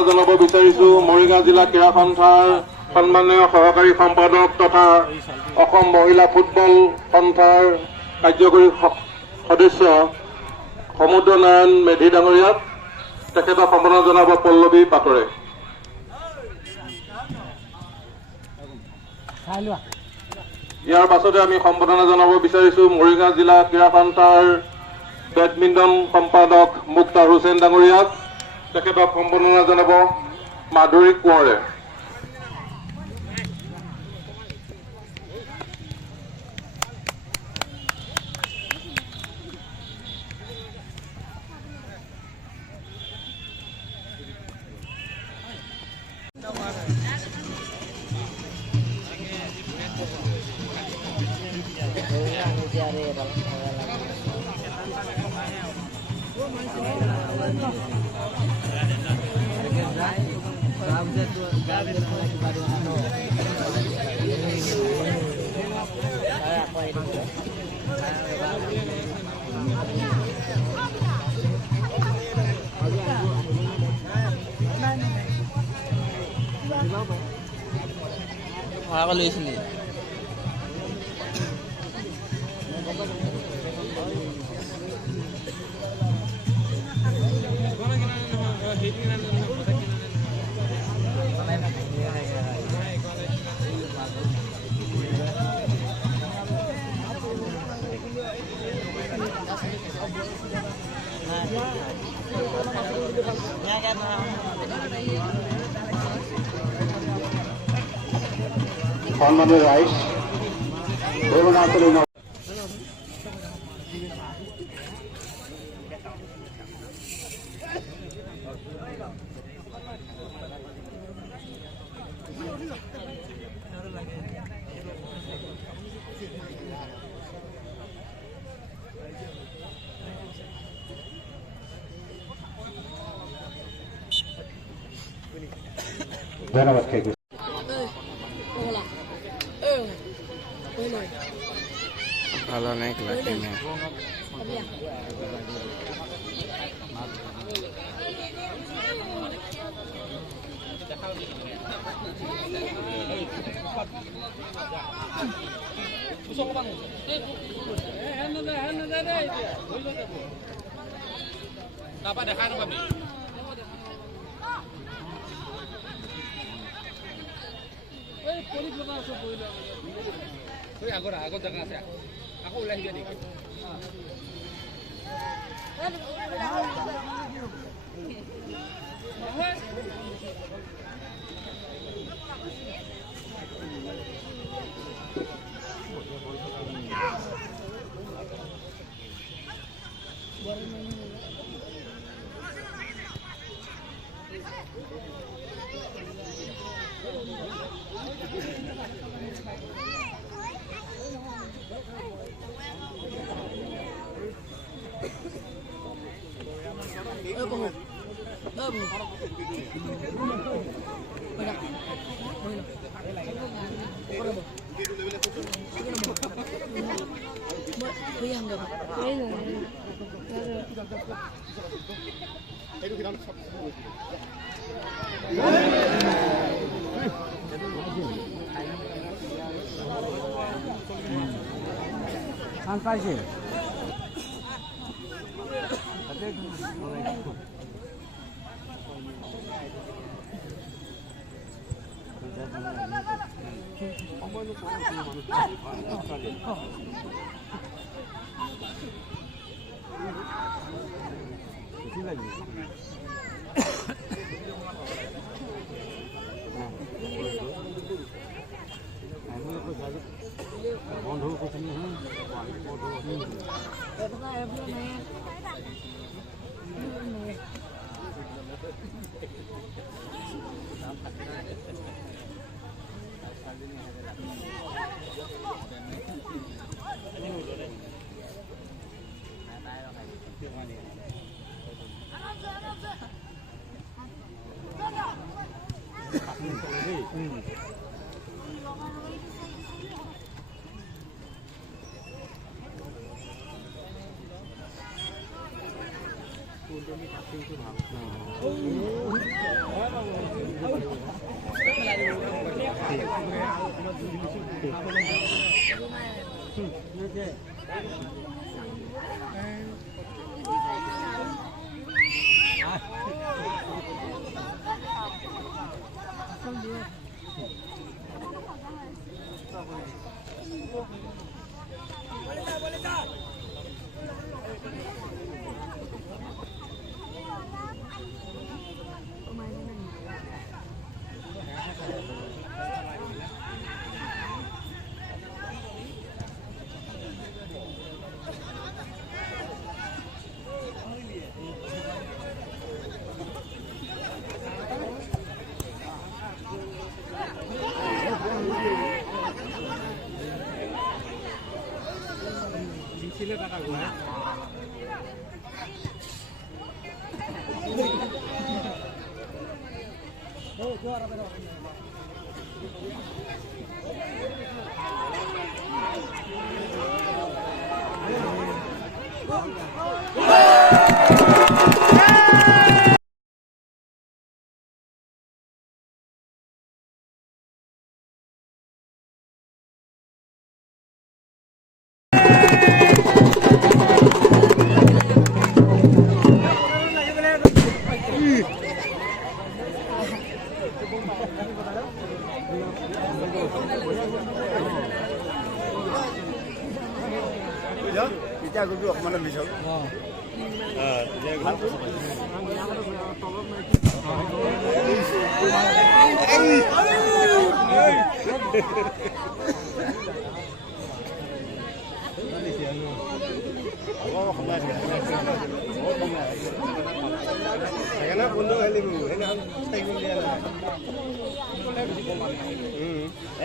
সম্বৰ্ধনা জনাব বিচাৰিছোঁ মৰিগাঁও জিলা ক্ৰীড়া সন্থাৰ সন্মানীয় সহকাৰী সম্পাদক তথা অসম মহিলা ফুটবল সন্থাৰ কাৰ্যকৰী সদস্য সমুদ্ৰ নাৰায়ণ মেধি ডাঙৰীয়াক তেখেতক সম্বৰ্ধনা জনাব পল্লৱী পাটৰে। ইয়াৰ পাছতে আমি সম্বৰ্ধনা জনাব বিচাৰিছোঁ মৰিগাঁও জিলা ক্ৰীড়া সন্থাৰ বেডমিণ্টন সম্পাদক মুক্তাৰ হুছেইন ডাঙৰীয়াক তেখেতক সম্বৰ্ধনা জনাব মাধুৰী কোঁৱৰে। ভাড়া লৈছিলি সম্মানীয় রাইস ধন্যবাদ। ভালো নাইক লাগে না তাপা দেখা নাপাবি আগত জায়গা আছে আকৌ ওলাই আহিবা নেকি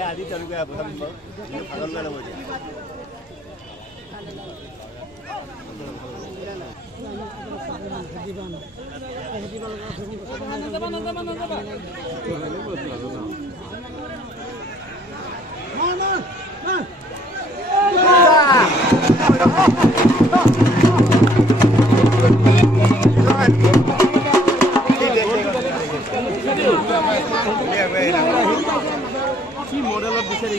আজি তেওঁলোকে প্ৰথম ভাগন লৈ ল'ব এতিয়া কি মডেলত বিচাৰি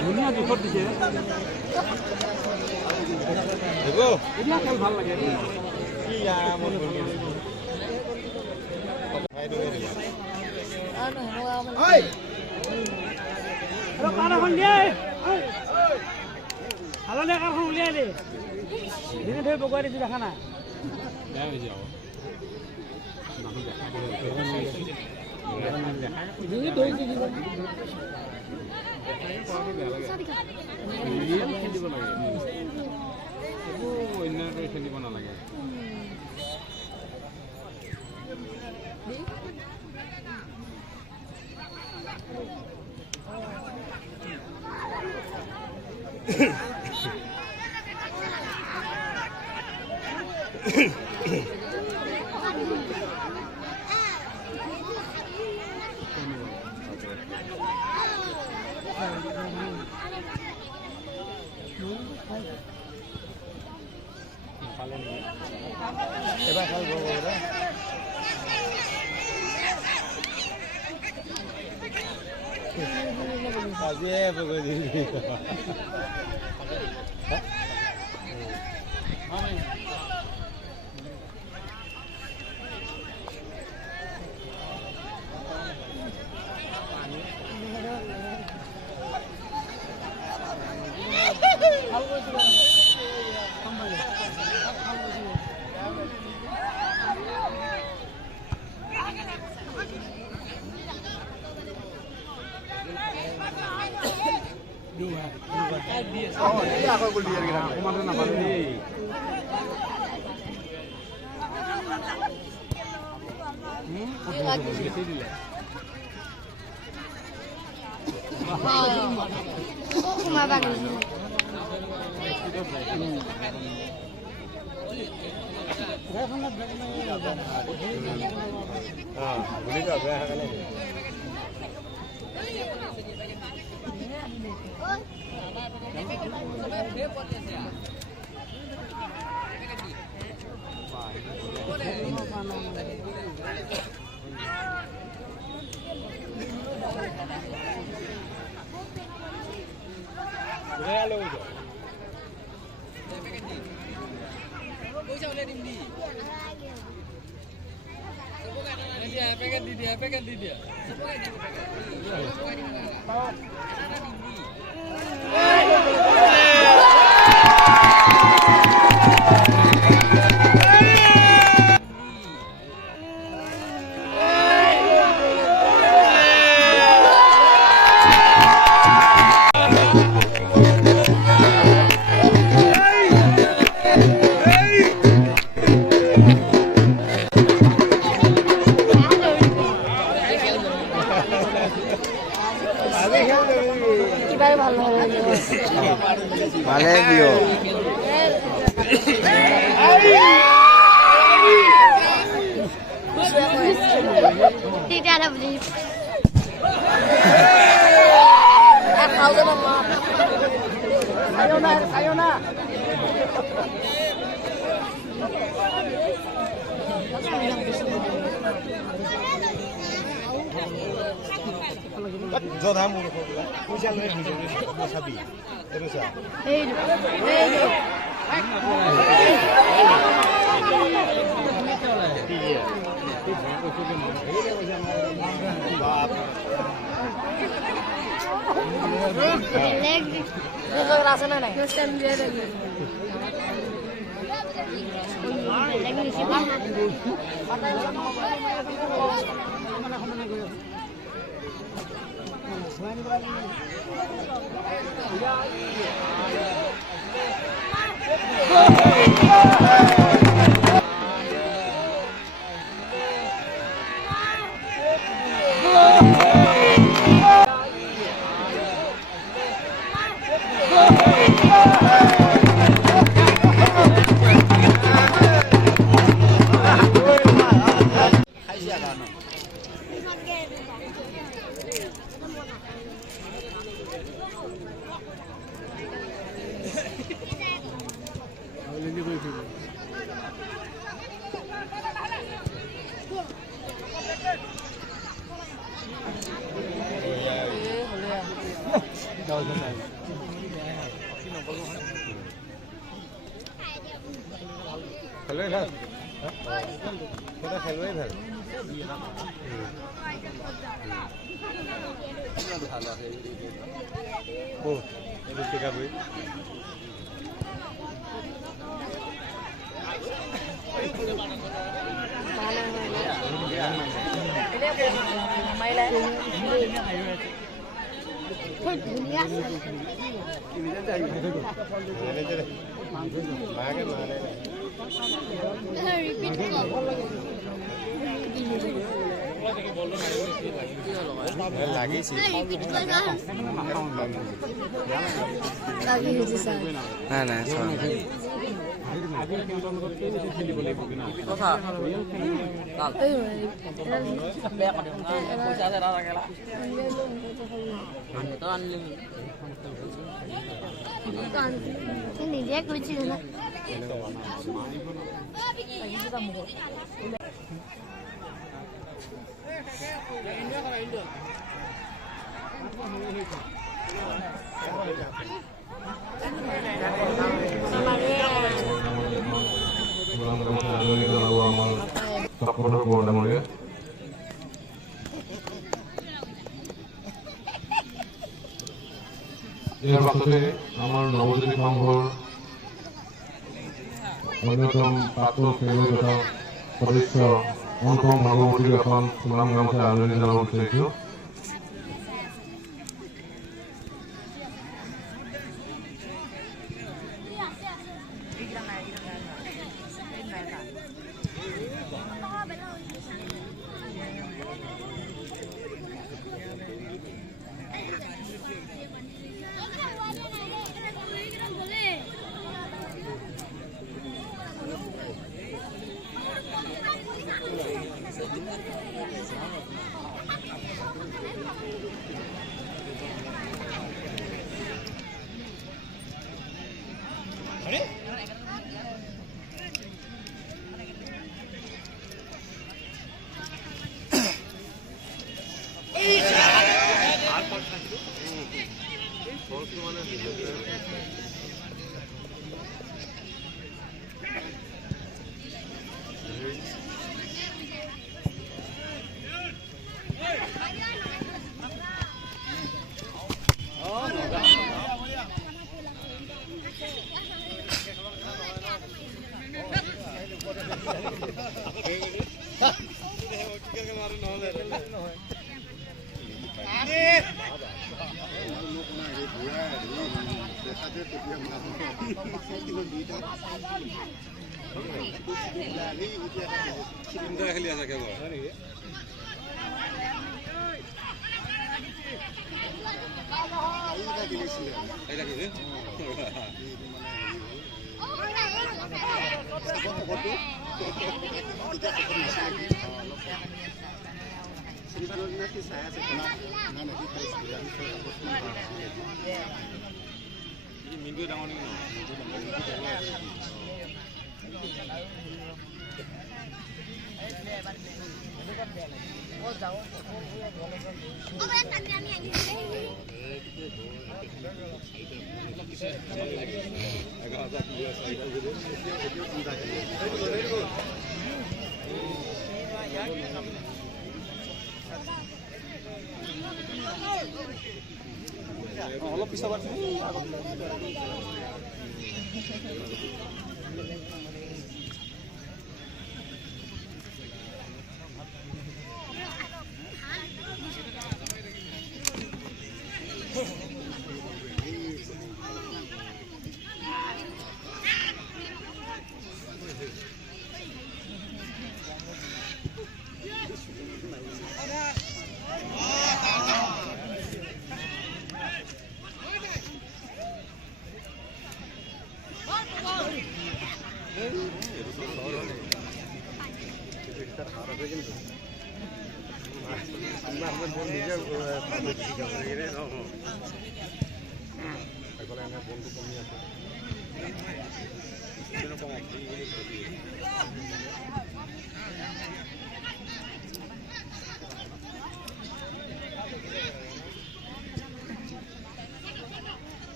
ধুনীয়া জোখত দিছে এতিয়া খেল ভাল লাগে উলিয়াই দে দিনে ধৰি বগুৱাই দিছো দেখা নাই খেলিব নালাগে এবাৰ খেল গ'ল আজিয়ে বগৈ দিবি আকৌ গ'ল দিয়ে অকমান নাপালে দেই কিবাৰে ভাল নহয় ভালে দিও তেতিয়াহ'লে বুলি খাওঁ যে চাইনা জধা মোৰ পইচা লৈ চাবি এইটো চা আছে না নাই খেলুৱৈ ভাল খেলুৱৈ ভাল লাগিছিল নাই নাই চোৱা নাই নিজে কৈছিল না ইয়াৰ পাছতে আমাৰ নৱজ্যোতি সংঘৰ অন্যতম প্ৰাক্তন খেলুৱৈ তথা সদস্য অনুপম ভাগৱতীক এখন সুনাম গামোচা আদৰণি জনাব বিচাৰিছোঁ। অলপ পিছৰ পৰা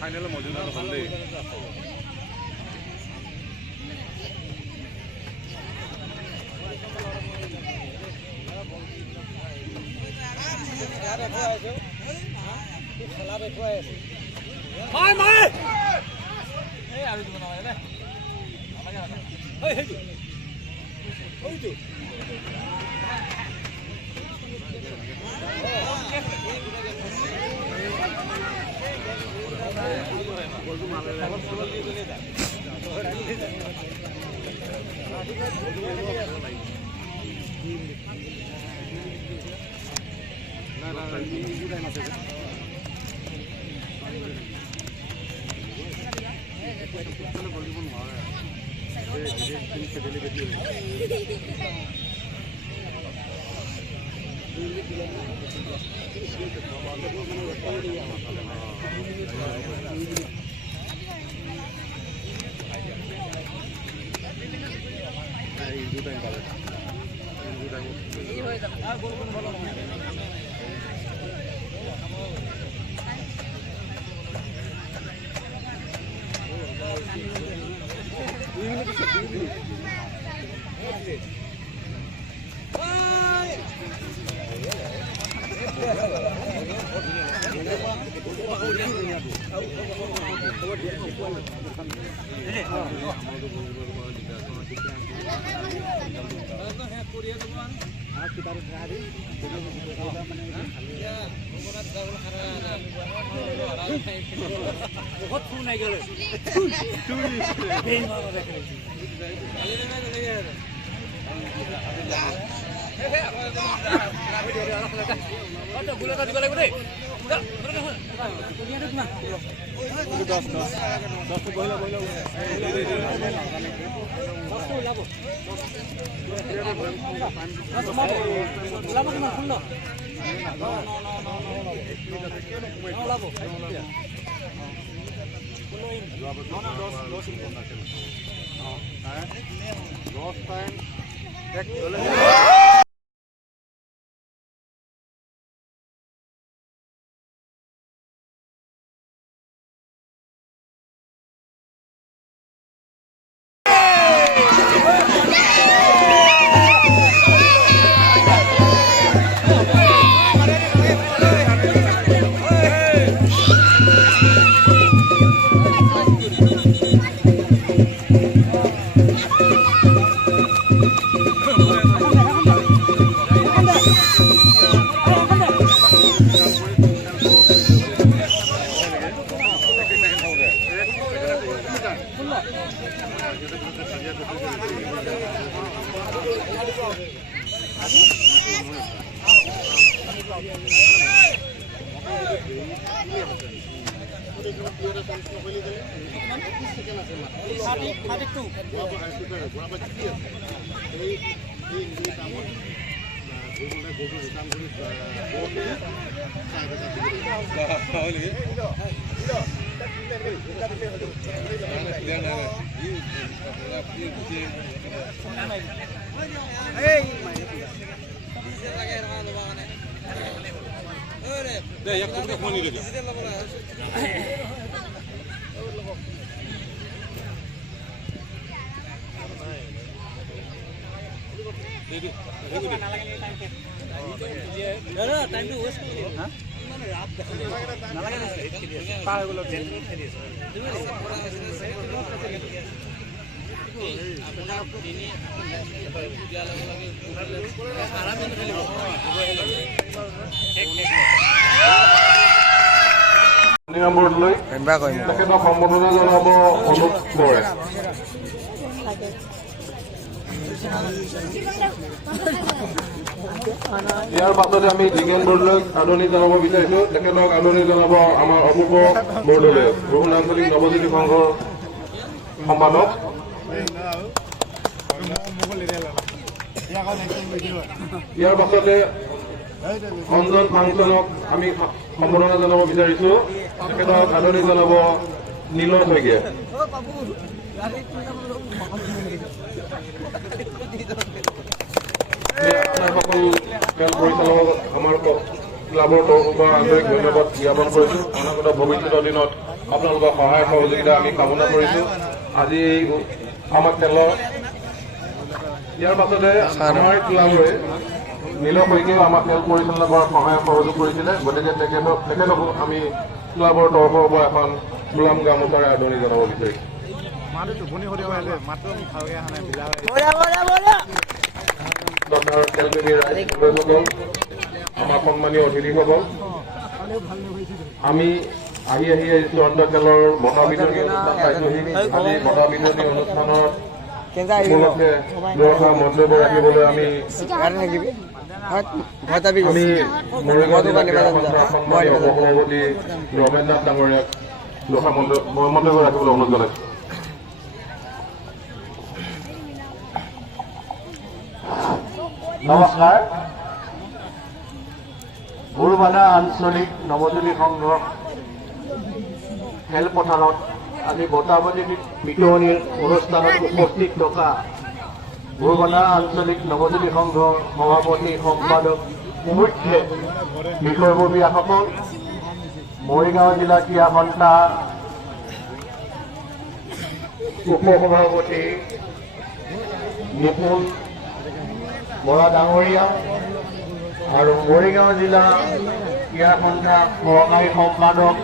ফাইনেল মজুদ হ'ল দেই बहुत फोन आई गए নম্বৰলৈ এনবা কৰিম তেখেতক সম্বোধনা জনাব অনুপ বৰে। ইয়াৰ পাছতে আমি দ্বিগেন বৰদলৈক আদৰণি জনাব বিচাৰিছোঁ। তেখেতক আদৰণি জনাব আমাৰ অপূৰ্ব বৰদলৈ, বৰগুনা আঞ্চলিক নৱজ্যোতি সংঘৰ সম্পাদক। ইয়াৰ পাছতে অঞ্জন ফাংচনক আমি সম্বোধনা জনাব বিচাৰিছোঁ। তেখেতক আদৰণি জনাব নীলৰ শইকীয়াই। সকল খেল পৰিচালকক আমাৰ ক্লাবৰ তৰফৰ পৰা আন্তৰিক ধন্যবাদ জ্ঞাপন কৰিছোঁ। অনাগত ভৱিষ্যতৰ দিনত আপোনালোকৰ সহায় সহযোগিতা আমি কামনা কৰিছোঁ। আজি আমাৰ খেলৰ ইয়াৰ পাছতে আমাৰ ক্লাবে নীলৰ শইকীয়াই আমাক খেল পৰিচালনা কৰাৰ সহায় সহযোগ কৰিছিলে। গতিকে তেখেতকো আমি ক্লাবৰ তৰফৰ পৰা এখন গোলাম গামোচাৰে আদৰণি জনাব বিচাৰিছোঁ। তথা খেলপ্ৰেমী ৰাইজসকল, আমাৰ সন্মানীয় অতিথিসকল, আমি আহি চূড়ান্ত খেলৰ বঁটা বিতৰণী অনুষ্ঠান পাইছোঁহি। আজি বঁটা বিতৰণী অনুষ্ঠানৰ উপলক্ষে দুআষাৰ মন্তব্য ৰাখিবলৈ আমি মৰিগাঁও জিলা ক্ৰীড়া সন্থাৰ সন্মানীয় সভাপতি ৰমেন নাথ ডাঙৰীয়াক দুআষাৰ মন্তব্য ৰাখিবলৈ অনুৰোধ জনাইছোঁ। নমস্কাৰ। গৰুবাধা আঞ্চলিক নৱজ্যোতি সংঘ খেলপথাৰত আজি বঁটা বিতৰণিৰ অনুষ্ঠানত উপস্থিত থকা গৰুবাধা আঞ্চলিক নৱজ্যোতি সংঘৰ সভাপতি সম্পাদক মুখ্য বিষয়ববীয়াসকল, মৰিগাঁও জিলা ক্ৰীড়া সন্থা উপসভাপতি নিপুণ বৰা ডাঙৰীয়া আৰু মৰিগাঁও জিলা ক্ৰীড়া সন্থা সহকাৰী সম্পাদক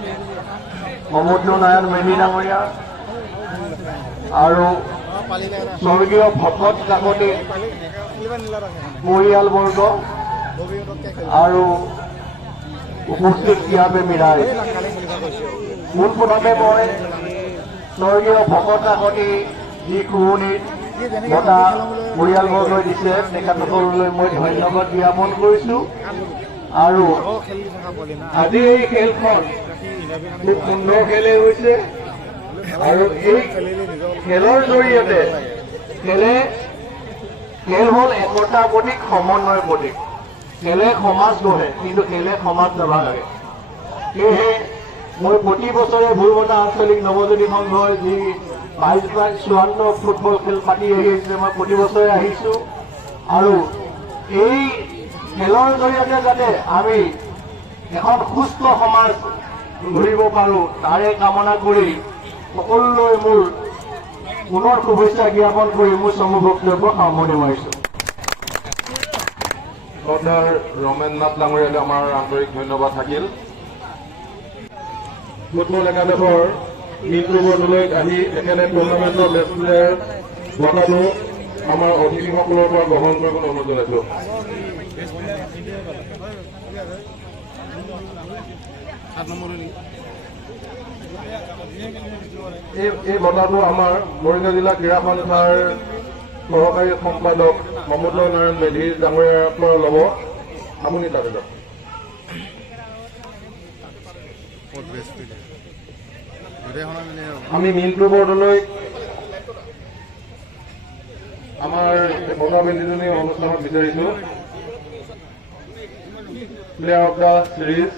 সমুদ্ৰ নাৰায়ণ মেধি ডাঙৰীয়া আৰু স্বৰ্গীয় ভকত কাকতি পৰিয়ালবৰ্গ আৰু উপস্থিত ক্ৰীড়াপ্ৰেমী ৰাইজ, পোনপ্ৰথমে মই স্বৰ্গীয় ভকত কাকতি যি শুৱনিত বঁটা পৰিয়ালবৰ্গই দিছে তেখেতসকললৈ মই ধন্যবাদ জ্ঞাপন কৰিছোঁ। আৰু আজি এই খেলখন খুব সুন্দৰ খেলেই হৈছে আৰু এই খেলৰ জৰিয়তে খেল হ'ল একতাৰ প্ৰতীক, সমন্বয়ৰ প্ৰতীক। খেলে সমাজ গঢ়ে, কিন্তু খেলে সমাজ নাভাগে। সেয়েহে মই প্ৰতি বছৰে ভুৰবতা আঞ্চলিক নৱজ্যোতি সংঘই যি 22-24 ফুটবল খেল পাতি আহিছে, মই প্ৰতি বছৰে আহিছোঁ। আৰু এই খেলৰ জৰিয়তে যাতে আমি এখন সুস্থ সমাজ গঢ়িব পাৰোঁ তাৰে কামনা কৰি সকলোলৈ মোৰ পুনৰ শুভেচ্ছা জ্ঞাপন কৰি মোৰ চমু বক্তব্য সামৰণি মাৰিছোঁ। শ্ৰদ্ধাৰ ৰমেন নাথ ডাঙৰীয়ালৈ আমাৰ আন্তৰিক ধন্যবাদ থাকিল। ফুটবল একাদশৰ মিন্টু বৰদলৈক আহি তেখেতে টুৰ্ণামেণ্টৰ বেষ্ট প্লেয়াৰ বঁটাটো আমাৰ অতিথিসকলৰ পৰা গ্ৰহণ কৰিবলৈ অনুৰোধ জনাইছোঁ। এই বঁটাটো আমাৰ মৰিগাঁও জিলা ক্ৰীড়া সন্থাৰ সহকাৰী সম্পাদক সমুদ্ৰ নাৰায়ণ মেধি ডাঙৰীয়াৰ পৰা ল'ব। আপুনি তাতে যাওক। আমি মিন্টু বৰদলৈক আমাৰ বঁটা বিতৰণী অনুষ্ঠানত বিচাৰিছোঁ। প্লেয়াৰ অফ দ্য চিৰিজ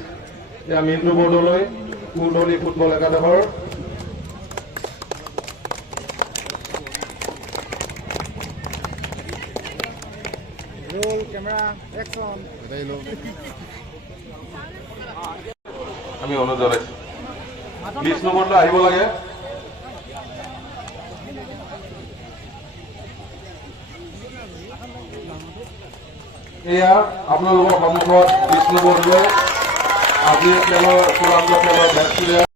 এয়া মিন্টু বৰদলৈ, কুলতলি ফুটবল একাদশৰ। আমি অনুৰোধ জনাইছোঁ 20 নম্বৰলৈ আহিব লাগে। এয়া আপোনালোকৰ সন্মুখত 20 নম্বৰলৈ আজিৰ খেলৰ চূড়ান্ত খেলৰ বেষ্ট প্লেয়াৰ